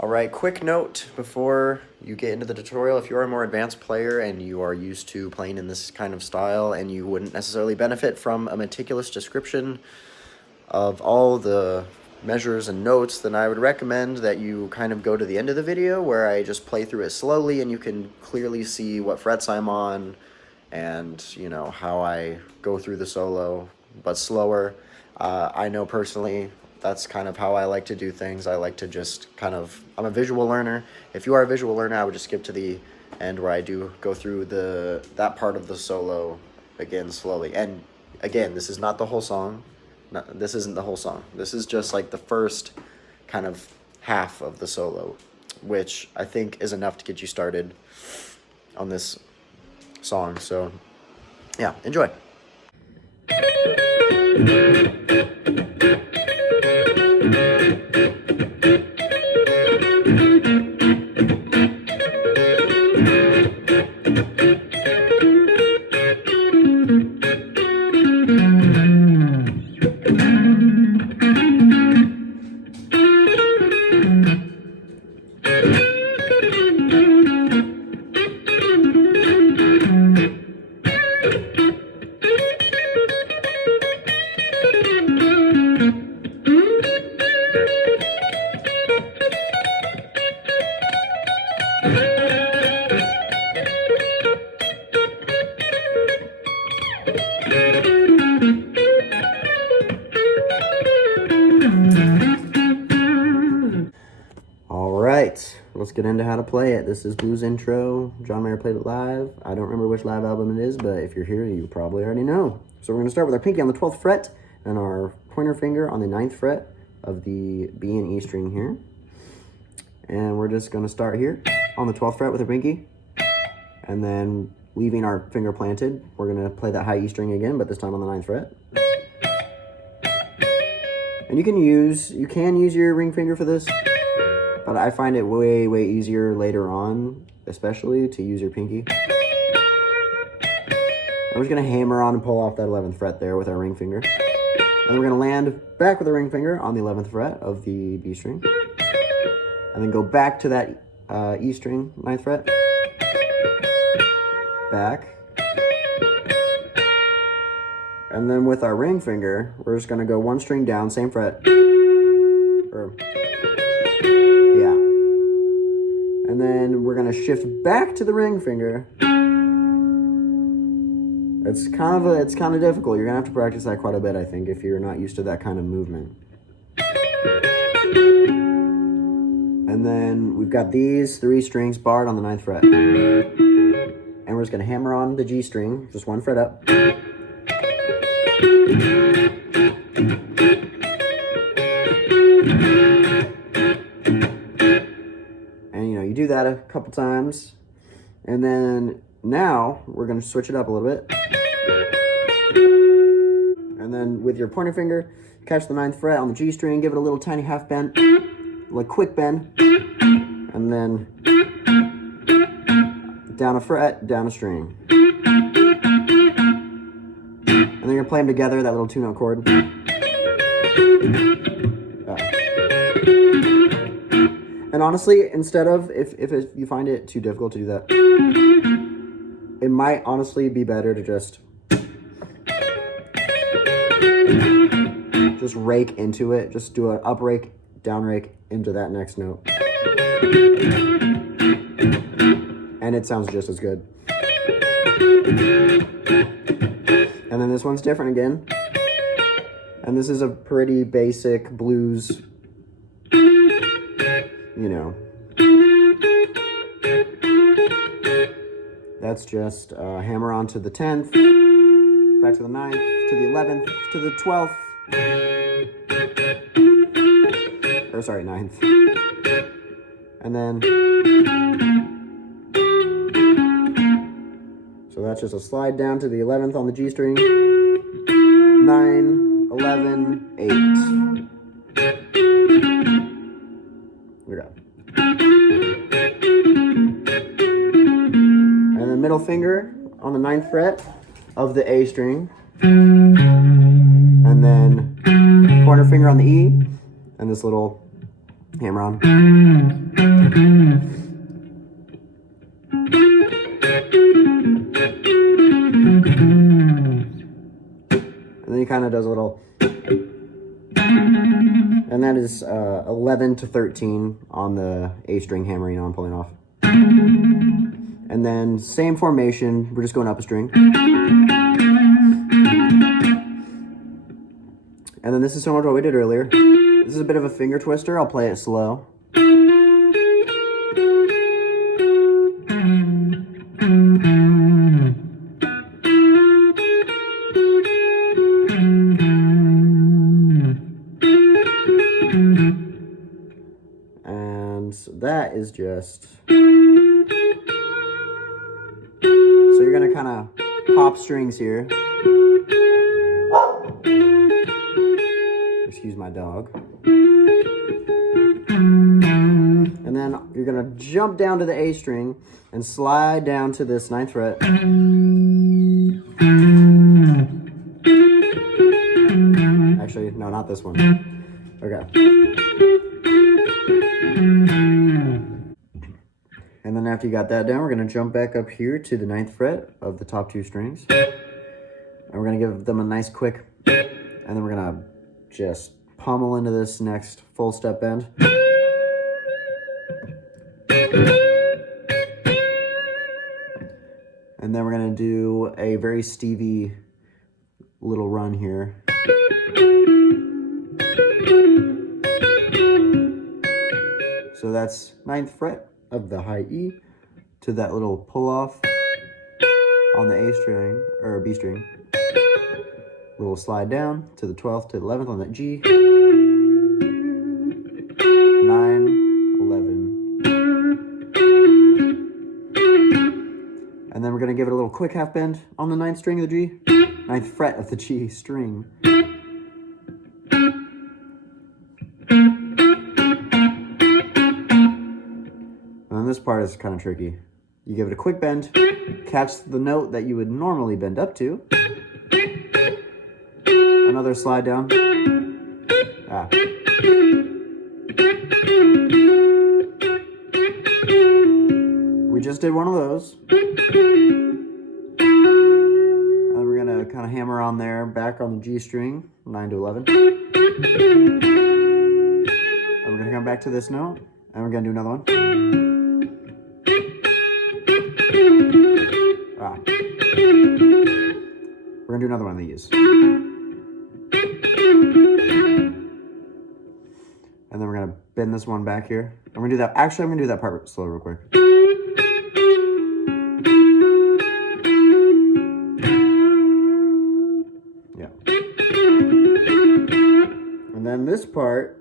All right, quick note before you get into the tutorial. If you're a more advanced player and you are used to playing in this kind of style and you wouldn't necessarily benefit from a meticulous description of all the measures and notes, then I would recommend that you kind of go to the end of the video where I just play through it slowly and you can clearly see what frets I'm on and, you know, how I go through the solo, but slower. I know personally that's kind of how I like to do things. I like to just kind of, I'm a visual learner. If you are a visual learner, I would just skip to the end where I do go through that part of the solo again slowly. And again, this is not the whole song. No, this isn't the whole song. This is just like the first kind of half of the solo, which I think is enough to get you started on this song. So yeah, enjoy. Alright, let's get into how to play it. This is Blues Intro. John Mayer played it live. I don't remember which live album it is, but if you're here, you probably already know. So we're going to start with our pinky on the 12th fret and our pointer finger on the 9th fret of the B and E string here. And we're just going to start here on the 12th fret with our pinky. And then leaving our finger planted, we're going to play that high E string again, but this time on the 9th fret. And you can use your ring finger for this, but I find it way, way easier later on, especially, to use your pinky. And we're just going to hammer on and pull off that 11th fret there with our ring finger. And then we're going to land back with the ring finger on the 11th fret of the B string. And then go back to that E string, 9th fret. Back. And then with our ring finger, we're just going to go one string down, same fret. And then we're going to shift back to the ring finger. It's kind of difficult. You're going to have to practice that quite a bit, I think, if you're not used to that kind of movement. And then we've got these 3 strings barred on the 9th fret. And we're just going to hammer on the G string, just 1 fret up. You do that a couple times, and then now we're going to switch it up a little bit. And then with your pointer finger, catch the 9th fret on the G string, give it a little tiny half bend, like quick bend, and then down a fret, down a string. And then you're going to play them together, that little 2-note chord. And honestly, instead of, if you find it too difficult to do that, it might honestly be better to just rake into it. Just do an up rake, down rake into that next note. And it sounds just as good. And then this one's different again. And this is a pretty basic blues, you know. That's just hammer on to the 10th, back to the 9th, to the 11th, to the 12th. Or sorry, 9th. And then, so that's just a slide down to the 11th on the G string. 9, 11, 8. We got. And the middle finger on the 9th fret of the A string. And then pointer finger on the E. And this little Hammer on. And then he kind of does a little, and that is 11 to 13 on the A string hammering on, pulling off. And then same formation, we're just going up a string. And then this is similar to what we did earlier. This is a bit of a finger twister. I'll play it slow. And that is just... So you're gonna kind of hop strings here. Excuse my dog. And then you're gonna jump down to the A string and slide down to this 9th fret. Actually, no, not this one. Okay. And then after you got that down, we're gonna jump back up here to the 9th fret of the top 2 strings. And we're gonna give them a nice quick, and then we're gonna just pummel into this next full step bend. And then we're gonna do a very Stevie little run here. So that's 9th fret of the high E to that little pull off on the A string, or B string. Little slide down to the 12th to the 11th on that G. 9, 11. And then we're gonna give it a little quick half bend on the 9th string of the G. 9th fret of the G string. And then this part is kind of tricky. You give it a quick bend, catch the note that you would normally bend up to. Another slide down. Ah. We just did one of those. And we're gonna kind of hammer on there, back on the G string, 9 to 11. And we're gonna come back to this note, and we're gonna do another one. Ah. We're gonna do another one of these. And then we're gonna bend this one back here. I'm gonna do that. Actually, I'm gonna do that part slow real quick. Yeah. And then this part,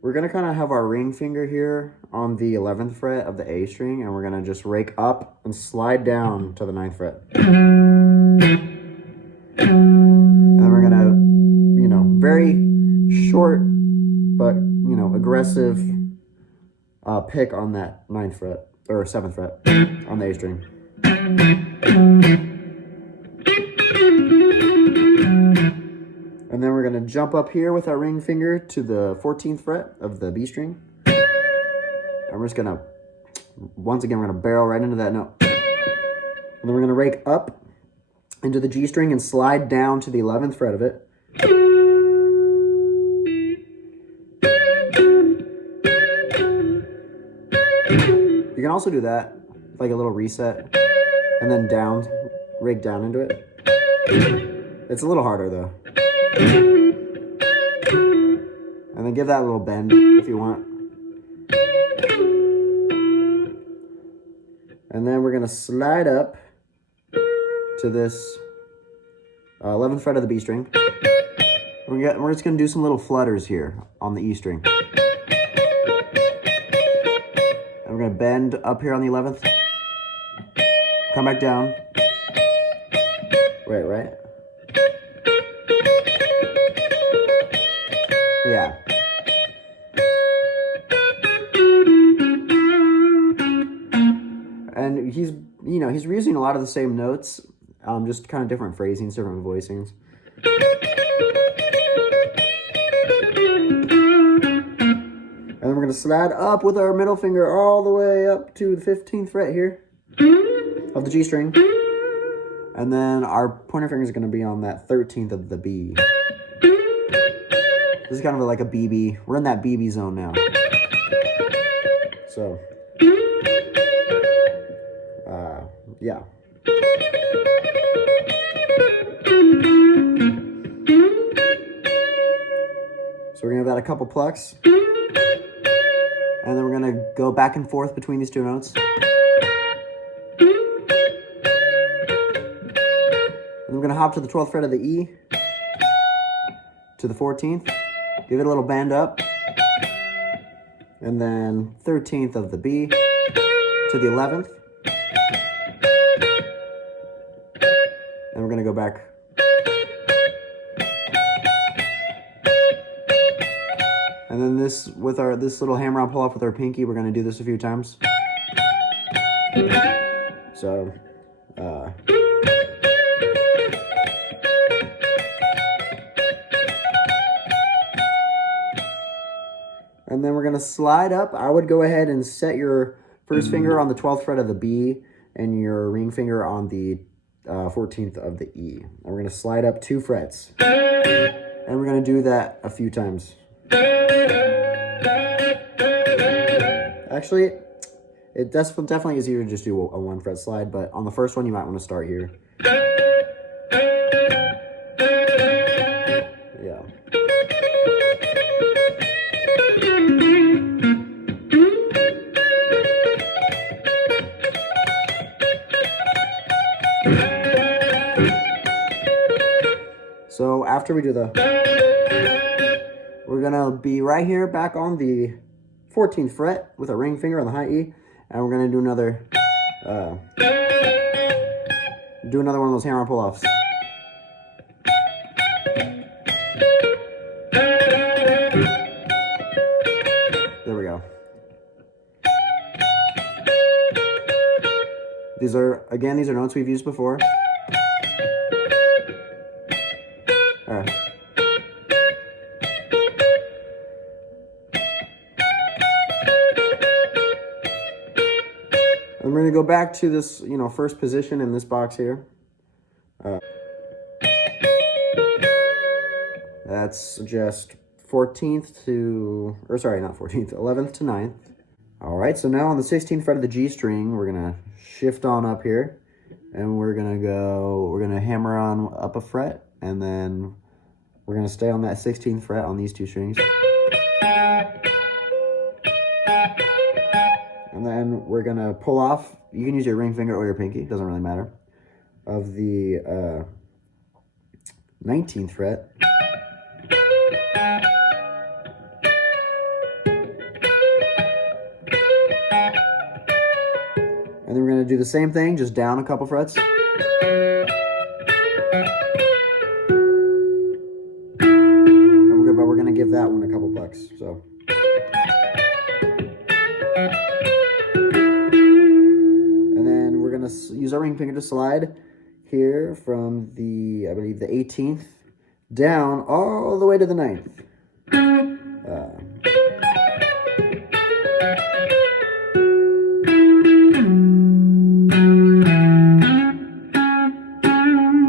we're gonna kind of have our ring finger here on the 11th fret of the A string, and we're gonna just rake up and slide down to the 9th fret. And then we're gonna, you know, very short, but, you know, aggressive pick on that 9th fret, or 7th fret on the A string. And then we're gonna jump up here with our ring finger to the 14th fret of the B string. And we're just gonna, once again, we're gonna barrel right into that note. And then we're gonna rake up into the G string and slide down to the 11th fret of it. You can also do that, like a little reset, and then down, rake down into it. It's a little harder though. And then give that a little bend if you want. And then we're gonna slide up to this 11th fret of the B string. We're just gonna do some little flutters here on the E string. And we're gonna bend up here on the 11th. Come back down. Wait, right? Yeah. And he's, you know, he's reusing a lot of the same notes, just kind of different phrasings, different voicings. And then we're going to slide up with our middle finger all the way up to the 15th fret here of the G string. And then our pointer finger is going to be on that 13th of the B. This is kind of like a BB. We're in that BB zone now. So, yeah. So we're going to give that a couple plucks. And then we're going to go back and forth between these two notes. And we're going to hop to the 12th fret of the E, to the 14th, give it a little bend up, and then 13th of the B, to the 11th. And we're going to go back. And then this, with this little hammer-on pull-off with our pinky, we're going to do this a few times. So, and then we're going to slide up. I would go ahead and set your first finger on the 12th fret of the B and your ring finger on the 14th of the E. And we're going to slide up 2 frets. And we're going to do that a few times. Actually, that's definitely easier to just do a 1 fret slide, but on the first one you might want to start here. Yeah. So after we do we're gonna be right here back on the 14th fret with a ring finger on the high E, and we're gonna do another one of those hammer pull-offs. There we go. These are notes we've used before. And we're going to go back to this, first position in this box here. That's just 11th to 9th. All right, so now on the 16th fret of the G string, we're going to shift on up here, and we're going to hammer on up a fret, and then we're going to stay on that 16th fret on these 2 strings. And then we're going to pull off, you can use your ring finger or your pinky, doesn't really matter, of the 19th fret. And then we're going to do the same thing, just down a couple frets. But we're going to give that one a couple plucks. So. And then we're going to use our ring finger to slide here from the, I believe, the 18th down all the way to the 9th.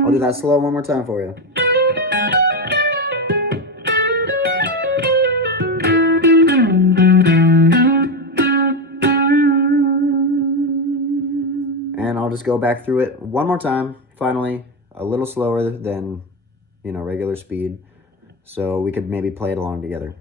I'll do that slow one more time for you. And I'll just go back through it one more time, finally, a little slower than, regular speed, so we could maybe play it along together.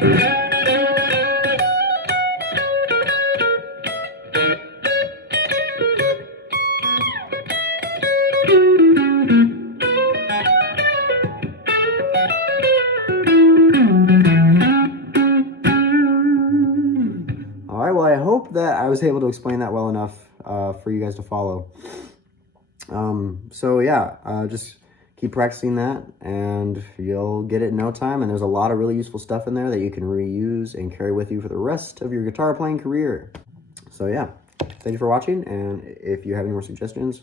All right, well, I hope that I was able to explain that well enough for you guys to follow. So yeah, just keep practicing that and you'll get it in no time. And there's a lot of really useful stuff in there that you can reuse and carry with you for the rest of your guitar playing career. So yeah, thank you for watching. And if you have any more suggestions,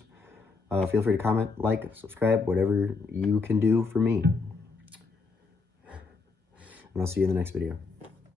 feel free to comment, like, subscribe, whatever you can do for me. And I'll see you in the next video.